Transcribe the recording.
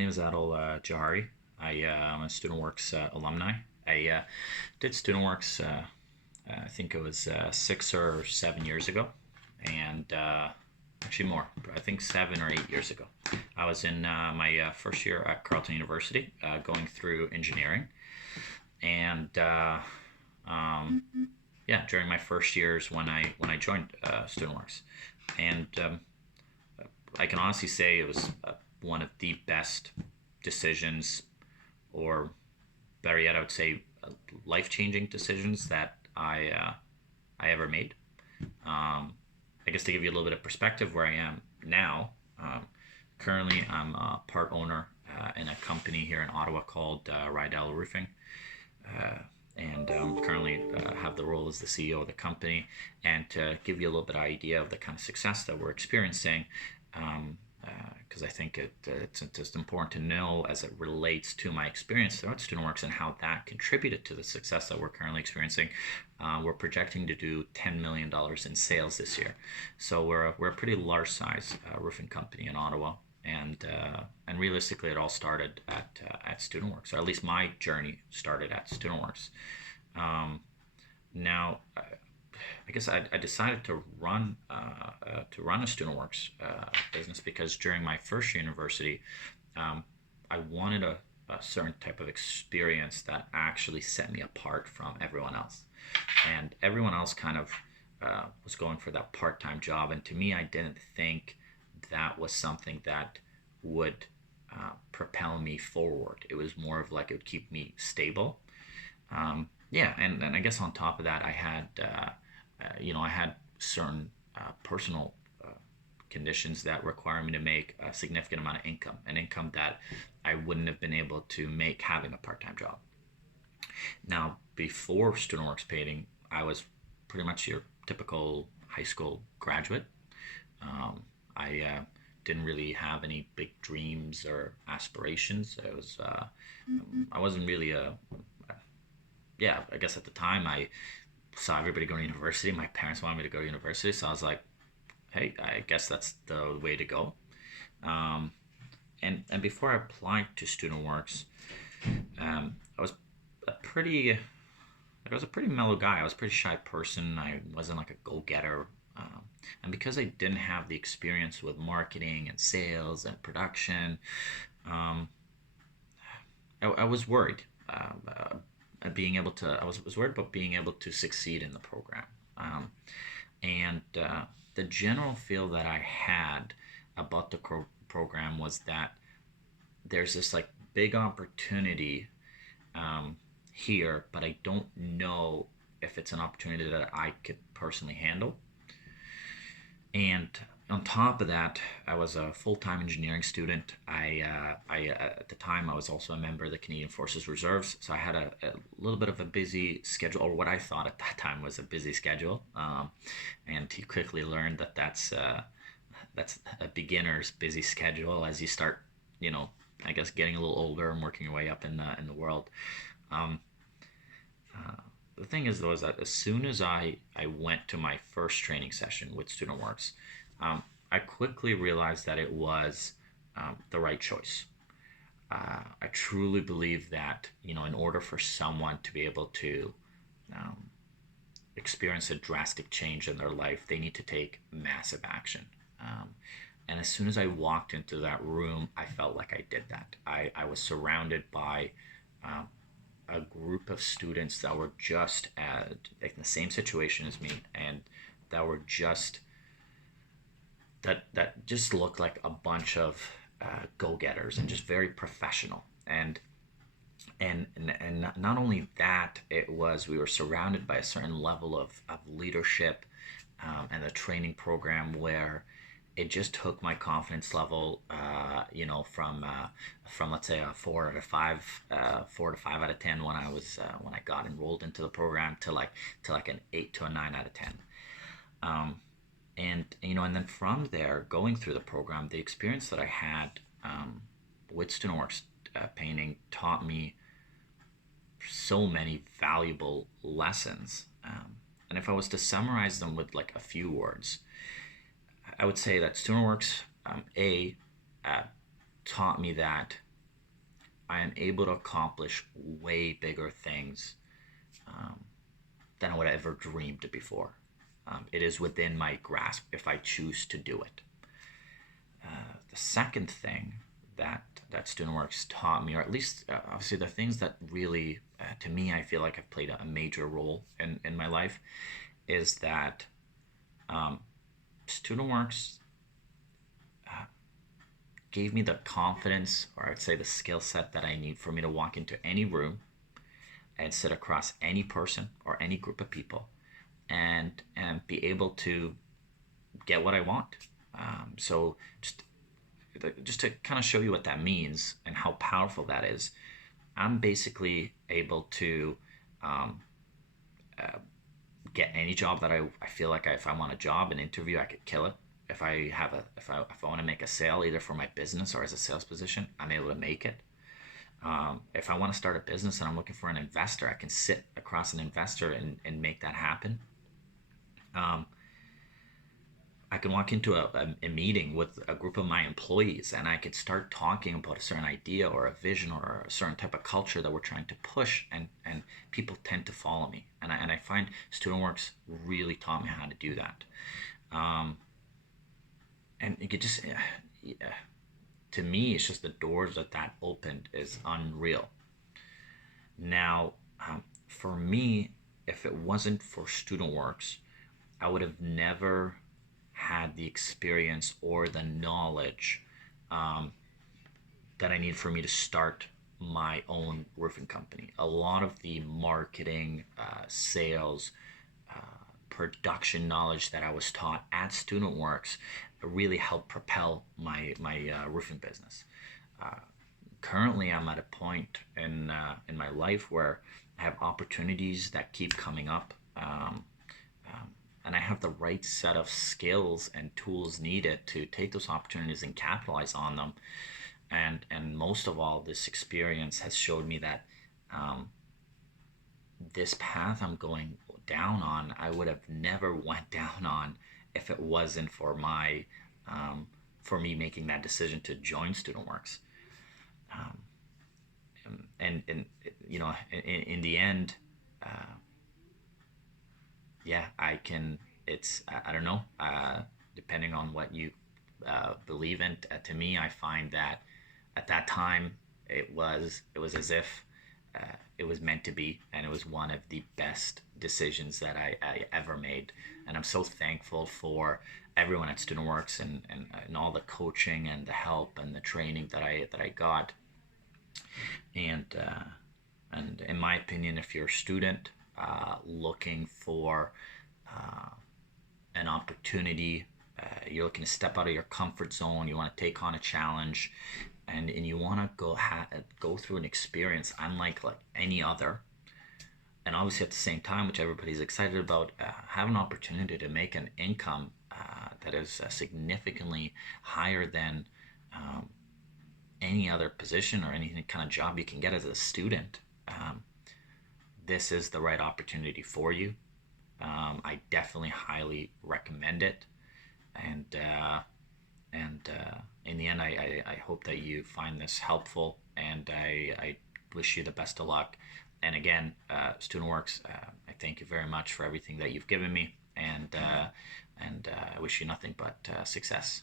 name is Adel Jawhary. I'm a StudentWorks alumni. I did StudentWorks, I think it was 6 or 7 years ago, and actually more, I think 7 or 8 years ago. I was in my first year at Carleton University, going through engineering, and um, yeah, during my first years when I joined StudentWorks, and I can honestly say it was one of the best decisions, or better yet, I would say life changing decisions that I ever made. I guess to give you a little bit of perspective where I am now, currently I'm a part owner in a company here in Ottawa called Rydel Roofing. Uh, and currently have the role as the CEO of the company. And to give you a little bit of idea of the kind of success that we're experiencing, um, because I think it's just important to know as it relates to my experience throughout StudentWorks and how that contributed to the success that we're currently experiencing. We're projecting to do $10 million in sales this year, so we're a pretty large size roofing company in Ottawa. And realistically, it all started at StudentWorks, or at least my journey started at StudentWorks. Um, Now, I guess I decided to run a StudentWorks business because during my first year university, um, I wanted a certain type of experience that actually set me apart from everyone else, and everyone else kind of was going for that part-time job, and to me, I didn't think that was something that would propel me forward. It was more of like it would keep me stable. Yeah, and I guess on top of that, I had certain personal conditions that require me to make a significant amount of income, an income that I wouldn't have been able to make having a part-time job. Now, before StudentWorks Painting, I was pretty much your typical high school graduate. I didn't really have any big dreams or aspirations. I wasn't really yeah, I guess at the time I saw everybody going to university. My parents wanted me to go to university, so I was like, hey, I guess that's the way to go. Um, and before I applied to StudentWorks, I was a pretty I was a pretty mellow guy. I was a pretty shy person. I wasn't like a go getter. And because I didn't have the experience with marketing and sales and production, um, I was worried. Being able to, was worried about being able to succeed in the program. And the general feel that I had about the program was that there's this like big opportunity here, but I don't know if it's an opportunity that I could personally handle. And on top of that, I was a full-time engineering student. At the time, I was also a member of the Canadian Forces Reserves, so I had a little bit of a busy schedule, or what I thought at that time was a busy schedule. And he quickly learned that that's a beginner's busy schedule as you start, you know, I guess getting a little older and working your way up in the world. Um, uh, the thing is, though, is that as soon as I went to my first training session with StudentWorks, I quickly realized that it was the right choice. I truly believe that, you know, in order for someone to be able to um, experience a drastic change in their life, they need to take massive action. Um, and as soon as I walked into that room, I felt like I did that. I was surrounded by um, a group of students that were just in the same situation as me, and that were just that just looked like a bunch of go-getters and just very professional. And not only that, it was we were surrounded by a certain level of leadership, and the training program where it just took my confidence level, from let's say a 4 to 5 out of 10 when I got enrolled into the program, to like an 8 to a 9 out of 10. Um, and then from there, going through the program, the experience that I had with StudentWorks painting taught me so many valuable lessons. And if I was to summarize them with like a few words, I would say that StudentWorks, A, uh, taught me that I am able to accomplish way bigger things um, than I would have ever dreamed before. It is within my grasp if I choose to do it. The second thing that StudentWorks taught me, or at least obviously the things that really, to me, I feel like have played a major role in my life, is that um, StudentWorks gave me the confidence, or I'd say the skill set that I need for me to walk into any room and sit across any person or any group of people and be able to get what I want. So just to kind of show you what that means and how powerful that is, I'm basically able to um, uh, get any job that I feel like if I want a job, an interview, I could kill it. If I want to make a sale either for my business or as a sales position, I'm able to make it. If I want to start a business and I'm looking for an investor, I can sit across an investor and make that happen. Um, I can walk into a meeting with a group of my employees and I could start talking about a certain idea or a vision or a certain type of culture that we're trying to push, and people tend to follow me. And I find StudentWorks really taught me how to do that. Um, and you could just, yeah, to me, it's just the doors that opened is unreal. Now, for me, if it wasn't for StudentWorks, I would have never had the experience or the knowledge um, that I need for me to start my own roofing company. A lot of the marketing, sales, production knowledge that I was taught at StudentWorks really helped propel my roofing business. Uh, Currently, I'm at a point in my life where I have opportunities that keep coming up. Um, and I have the right set of skills and tools needed to take those opportunities and capitalize on them. And most of all, this experience has showed me that um, this path I'm going down on, I would have never went down on if it wasn't for my um, for me making that decision to join StudentWorks. Um, and in the end, uh, yeah, I can. I don't know. Depending on what you believe in, to me, I find that at that time it was as if it was meant to be, and it was one of the best decisions that I ever made. And I'm so thankful for everyone at StudentWorks and all the coaching and the help and the training that I got. And in my opinion, if you're a student looking for uh, an opportunity, you're looking to step out of your comfort zone, you want to take on a challenge, and you want to go through an experience unlike like any other, and obviously at the same time, which everybody's excited about, have an opportunity to make an income that is significantly higher than um, any other position or any kind of job you can get as a student. um, this is the right opportunity for you. I definitely highly recommend it. And and uh, and in the end, I hope that you find this helpful, and I wish you the best of luck. And again, StudentWorks, I thank you very much for everything that you've given me, and I wish you nothing but success.